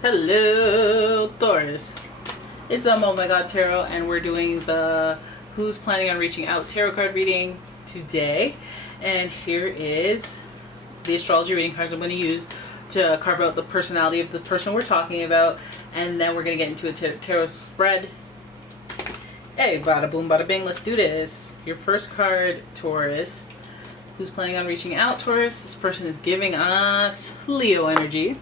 Hello, Taurus. It's umomgtarot, and we're doing the Who's Planning on Reaching Out tarot card reading today. And here is the astrology reading cards I'm going to use to carve out the personality of the person we're talking about. And then we're going to get into a tarot spread. Hey, bada boom, bada bing, let's do this. Your first card, Taurus. Who's planning on reaching out, Taurus? This person is giving us Leo energy.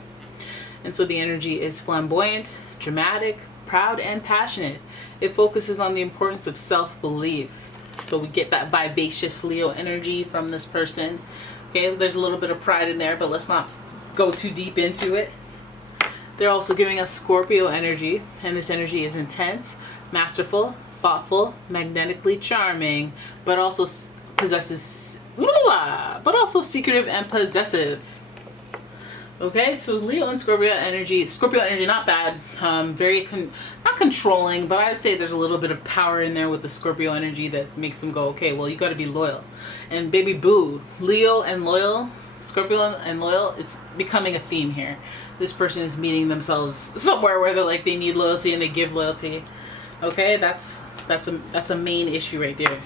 And so the energy is flamboyant, dramatic, proud, and passionate. It focuses on the importance of self-belief. So we get that vivacious Leo energy from this person. Okay, there's a little bit of pride in there, but let's not go too deep into it. They're also giving us Scorpio energy, and this energy is intense, masterful, thoughtful, magnetically charming, but also secretive and possessive. Okay, so Leo and Scorpio energy not bad, not controlling, but I'd say there's a little bit of power in there with the Scorpio energy that makes them go, okay, well, you got to be loyal. And baby boo, Leo and loyal, Scorpio and loyal, it's becoming a theme here. This person is meeting themselves somewhere where they're like, they need loyalty and they give loyalty. Okay, that's a main issue right there.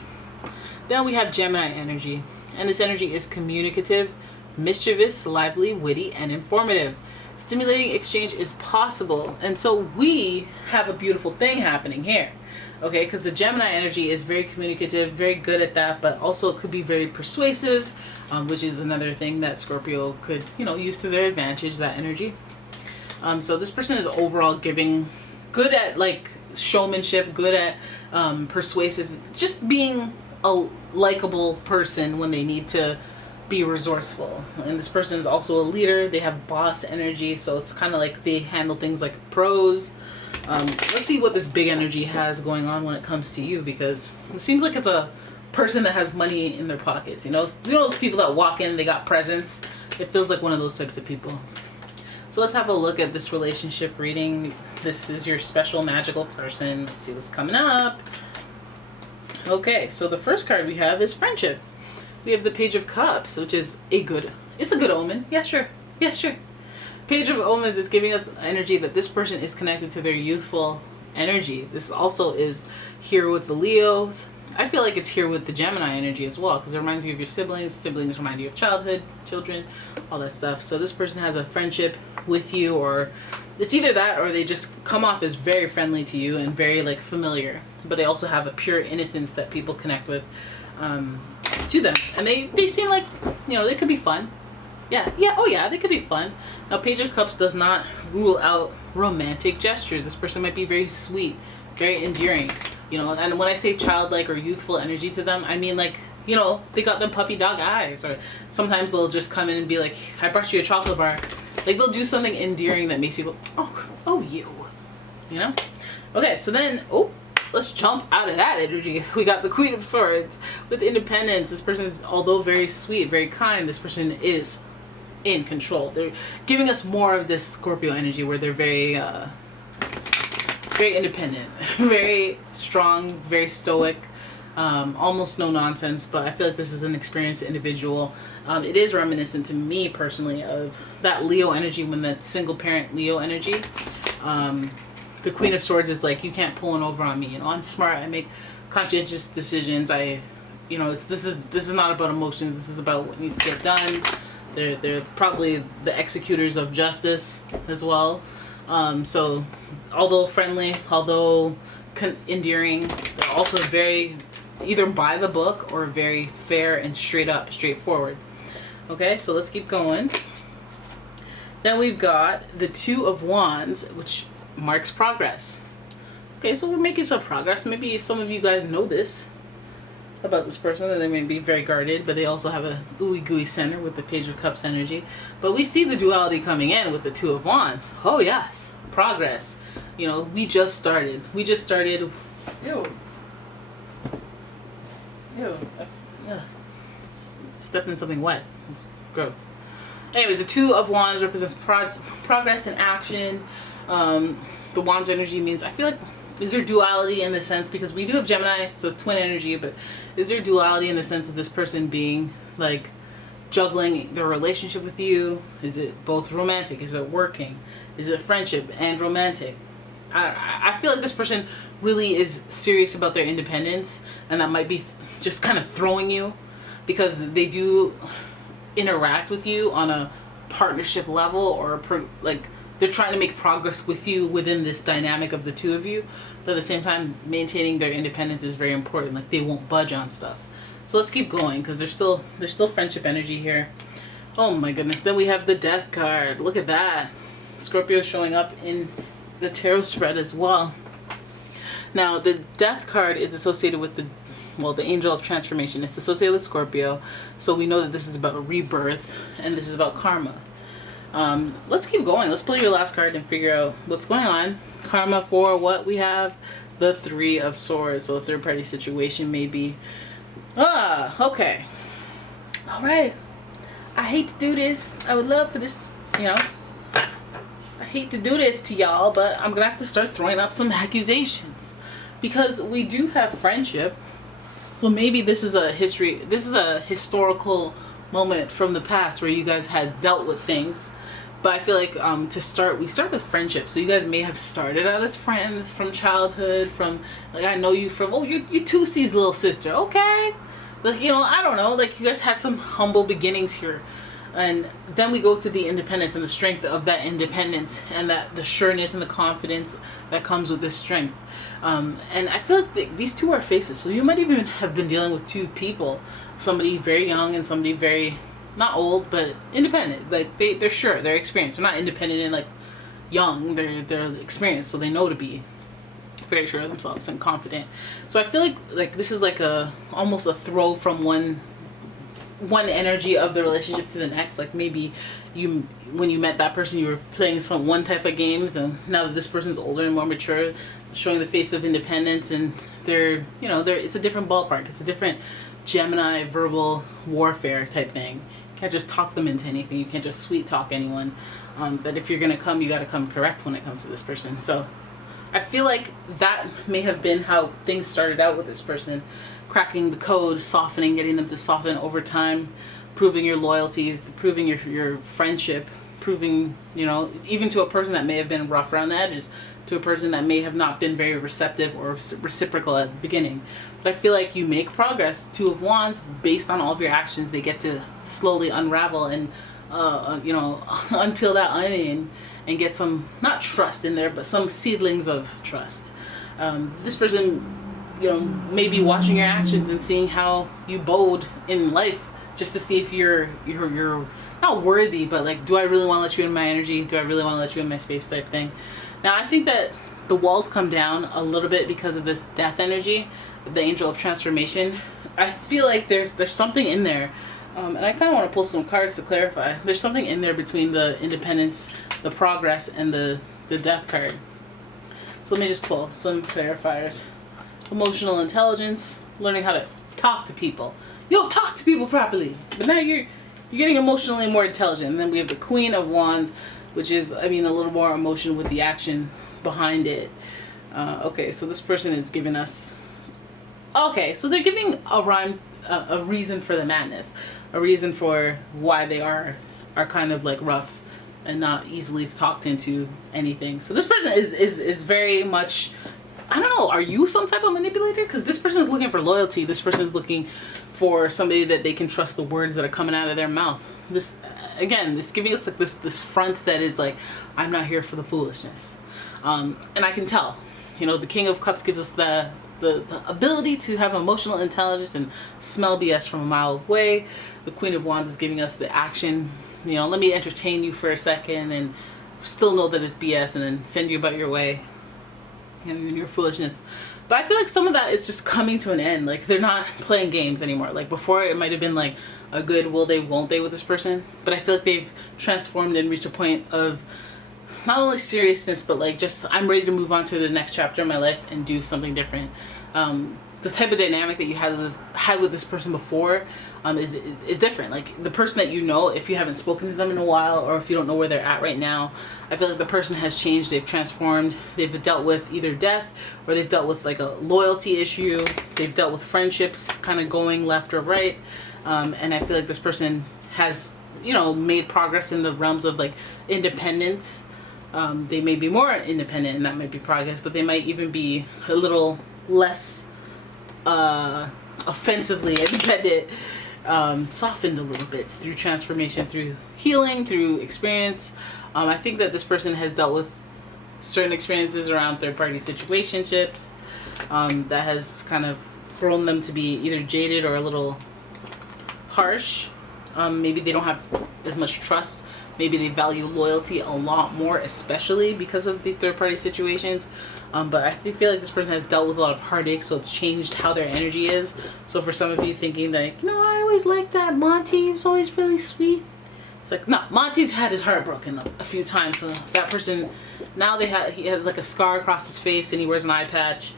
Then we have Gemini energy, and this energy is communicative, mischievous, lively, witty, and informative. Stimulating exchange is possible, and so we have a beautiful thing happening here. Okay, because the Gemini energy is very communicative, very good at that, but also it could be very persuasive, which is another thing that Scorpio could, use to their advantage, that energy. So this person is overall good at like showmanship, good at persuasive, just being a likable person when they need to be resourceful. And this person is also a leader. They have boss energy, so it's kind of like they handle things like pros. Let's see what this big energy has going on when it comes to you, because it seems like it's a person that has money in their pockets. You know those people that walk in, they got presents. It feels like one of those types of people. So let's have a look at this relationship reading. This is your special magical person. Let's see what's coming up. Okay, so the first card we have is friendship. We have the Page of Cups, which is it's a good omen. Yeah, sure. Page of Omens is giving us energy that this person is connected to their youthful energy. This also is here with the Leos. I feel like it's here with the Gemini energy as well, because it reminds you of your siblings. Siblings remind you of childhood, children, all that stuff. So this person has a friendship with you, or it's either that or they just come off as very friendly to you and very like familiar. But they also have a pure innocence that people connect with to them. And they seem like, they could be fun. Yeah, they could be fun. Now, Page of Cups does not rule out romantic gestures. This person might be very sweet, very endearing. And when I say childlike or youthful energy to them, I mean like, they got them puppy dog eyes. Or sometimes they'll just come in and be like, I brought you a chocolate bar. Like, they'll do something endearing that makes you go, oh, you. Okay, so then, let's jump out of that energy. We got the Queen of Swords with independence. This person is, although very sweet, very kind, this person is in control. They're giving us more of this Scorpio energy where they're very independent, very strong, very stoic, almost no nonsense, but I feel like this is an experienced individual. It is reminiscent to me personally of that Leo energy, when that single parent Leo energy. The Queen of Swords is like, you can't pull one over on me. I'm smart. I make conscientious decisions. This is not about emotions. This is about what needs to get done. They're probably the executors of justice as well. So, although friendly, although endearing, they're also very either by the book or very fair and straightforward. Okay, so let's keep going. Then we've got the Two of Wands, which marks progress. Okay, so we're making some progress. Maybe some of you guys know this about this person, that they may be very guarded, but they also have a ooey gooey center with the Page of Cups energy. But we see the duality coming in with the Two of Wands. Oh yes, progress. We just started. Ew. Stepped in something wet. It's gross. Anyways, the Two of Wands represents progress and action. The Wands energy means, I feel like, is there duality in the sense, because we do have Gemini, so it's twin energy, but is there duality in the sense of this person being like juggling their relationship with you? Is it both romantic? Is it working? Is it friendship and romantic? I feel like this person really is serious about their independence, and that might be just kind of throwing you, because they do interact with you on a partnership level, or like they're trying to make progress with you within this dynamic of the two of you, but at the same time maintaining their independence is very important. Like they won't budge on stuff. So let's keep going, because there's still friendship energy here. Oh my goodness. Then we have the Death card. Look at that. Scorpio showing up in the tarot spread as well. Now the Death card is associated with the Angel of Transformation. It's associated with Scorpio, so we know that this is about a rebirth, and this is about karma. Let's keep going. Let's pull your last card and figure out what's going on. Karma for what we have? The Three of Swords. So a third party situation maybe. Okay. All right. I hate to do this. I would love for this, I hate to do this to y'all, but I'm gonna have to start throwing up some accusations, because we do have friendship. So maybe this is a historical moment from the past where you guys had dealt with things. But I feel like we start with friendship. So you guys may have started out as friends from childhood, from like I know you from you Tusi's little sister, okay? Like I don't know, like you guys had some humble beginnings here. And then we go to the independence and the strength of that independence, and that the sureness and the confidence that comes with this strength. And I feel like these two are faces. So you might even have been dealing with two people, somebody very young and somebody very not old but independent. Like they're sure, they're experienced. They're not independent and like young. They're experienced, so they know to be very sure of themselves and confident. So I feel like this is like almost a throw from one energy of the relationship to the next. Like maybe when you met that person, you were playing one type of games, and now that this person's older and more mature, showing the face of independence, and they're it's a different ballpark. It's a different Gemini verbal warfare type thing. You can't just talk them into anything. You can't just sweet talk anyone. But if you're gonna come, you gotta come correct when it comes to this person. So I feel like that may have been how things started out with this person. Cracking the code, softening, getting them to soften over time, proving your loyalty, proving your friendship, proving, even to a person that may have been rough around the edges, to a person that may have not been very receptive or reciprocal at the beginning. But I feel like you make progress. Two of Wands, based on all of your actions, they get to slowly unravel and, unpeel that onion and get some, not trust in there, but some seedlings of trust. This person maybe watching your actions and seeing how you bode in life, just to see if you're not worthy, but like, do I really want to let you in my energy? Do I really want to let you in my space type thing? Now, I think that the walls come down a little bit because of this Death energy, the Angel of Transformation. I feel like there's something in there, and I kind of want to pull some cards to clarify. There's something in there between the independence, the progress, and the Death card. So let me just pull some clarifiers. Emotional intelligence, learning how to talk to people. You don't talk to people properly, but now you're getting emotionally more intelligent. And then we have the Queen of Wands, which is, a little more emotion with the action behind it. Okay, so this person is giving us. Okay, so they're giving a reason for the madness, a reason for why they are kind of like rough and not easily talked into anything. So this person is very much. I don't know, are you some type of manipulator? Because this person is looking for loyalty. This person is looking for somebody that they can trust the words that are coming out of their mouth. This giving us like this front that is like, I'm not here for the foolishness. And I can tell, the King of Cups gives us the ability to have emotional intelligence and smell BS from a mile away. The Queen of Wands is giving us the action, let me entertain you for a second and still know that it's BS and then send you about your way. Your foolishness. But I feel like some of that is just coming to an end. Like, they're not playing games anymore. Like, before it might have been like a good will they, won't they with this person. But I feel like they've transformed and reached a point of not only seriousness, but like just, I'm ready to move on to the next chapter of my life and do something different. The type of dynamic that you had with this person before is different. Like, the person that if you haven't spoken to them in a while, or if you don't know where they're at right now, I feel like the person has changed. They've transformed. They've dealt with either death, or they've dealt with like a loyalty issue. They've dealt with friendships kind of going left or right. And I feel like this person has, made progress in the realms of like independence. They may be more independent, and that might be progress, but they might even be a little less offensively independent, softened a little bit through transformation, through healing, through experience. I think that this person has dealt with certain experiences around third-party situationships that has kind of grown them to be either jaded or a little harsh. Maybe they don't have as much trust. Maybe they value loyalty a lot more, especially because of these third-party situations. But I feel like this person has dealt with a lot of heartache, so it's changed how their energy is. So for some of you thinking that, I always liked that Monty, he was always really sweet. It's like, no, Monty's had his heart broken a few times. So that person, now he has like a scar across his face, and he wears an eye patch.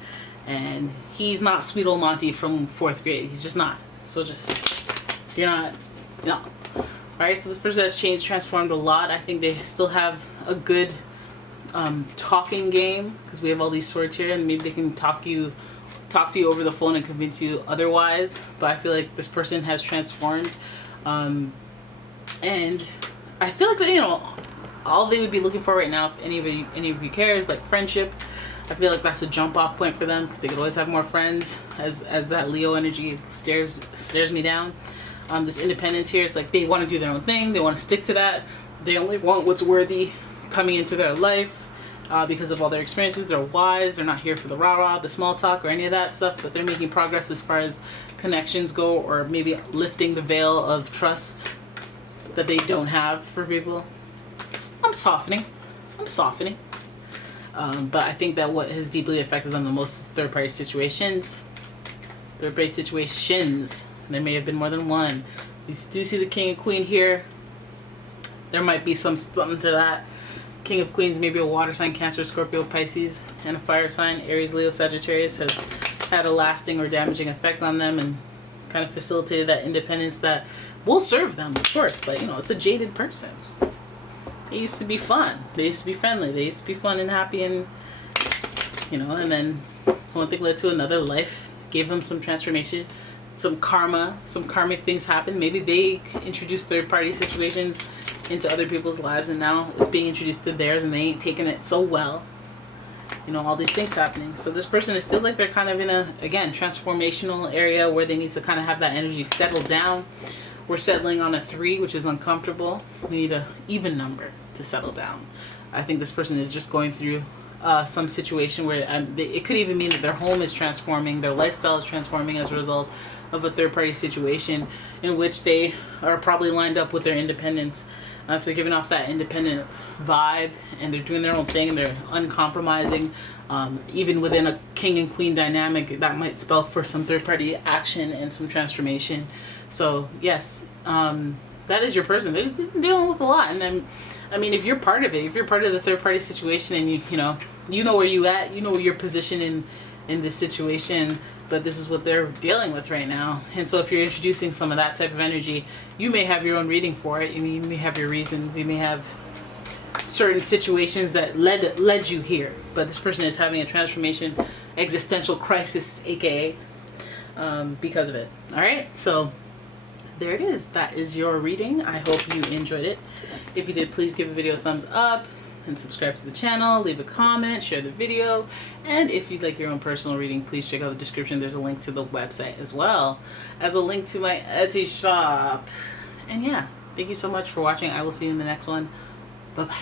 And he's not sweet old Monty from 4th grade. He's just not. So you're not, no. Alright, so this person has changed, transformed a lot. I think they still have a good talking game, because we have all these swords here, and maybe they can talk to you over the phone and convince you otherwise. But I feel like this person has transformed. And I feel like, all they would be looking for right now, if any of you cares, like friendship. I feel like that's a jump off point for them, because they could always have more friends as that Leo energy stares me down. This independence here, it's like they want to do their own thing. They want to stick to that. They only want what's worthy coming into their life because of all their experiences. They're wise. They're not here for the rah-rah, the small talk, or any of that stuff, but they're making progress as far as connections go, or maybe lifting the veil of trust that they don't have for people. I'm softening. But I think that what has deeply affected them the most is third-party situations. Third-party situations. There may have been more than one. You do see the King and Queen here. There might be something to that. King of Queens, maybe a water sign, Cancer, Scorpio, Pisces, and a fire sign, Aries, Leo, Sagittarius, has had a lasting or damaging effect on them and kind of facilitated that independence that will serve them, of course, but it's a jaded person. They used to be fun. They used to be friendly. They used to be fun and happy, and and then one thing led to another. Life gave them some transformation, some karma, some karmic things happened. Maybe they introduced third-party situations into other people's lives, and now it's being introduced to theirs, and they ain't taking it so well. All these things happening. So this person, it feels like they're kind of in a, again, transformational area where they need to kind of have that energy settle down. We're settling on a 3, which is uncomfortable. We need an even number to settle down. I think this person is just going through some situation where it could even mean that their home is transforming, their lifestyle is transforming as a result of a third-party situation in which they are probably lined up with their independence. If they're giving off that independent vibe and they're doing their own thing and they're uncompromising, even within a king and queen dynamic, that might spell for some third-party action and some transformation. So yes, that is your person. They're dealing with a lot, and I mean, if you're part of it, if you're part of the third-party situation, and you know where you at, your position in this situation, but this is what they're dealing with right now. And so if you're introducing some of that type of energy, you may have your own reading for it. You may have your reasons. You may have certain situations that led you here. But this person is having a transformation, existential crisis, aka, because of it. All right, so there it is. That is your reading. I hope you enjoyed it. If you did, please give the video a thumbs up and subscribe to the channel, leave a comment, share the video, and if you'd like your own personal reading, please check out the description. There's a link to the website as well as a link to my Etsy shop. And yeah, thank you so much for watching. I will see you in the next one. Bye bye.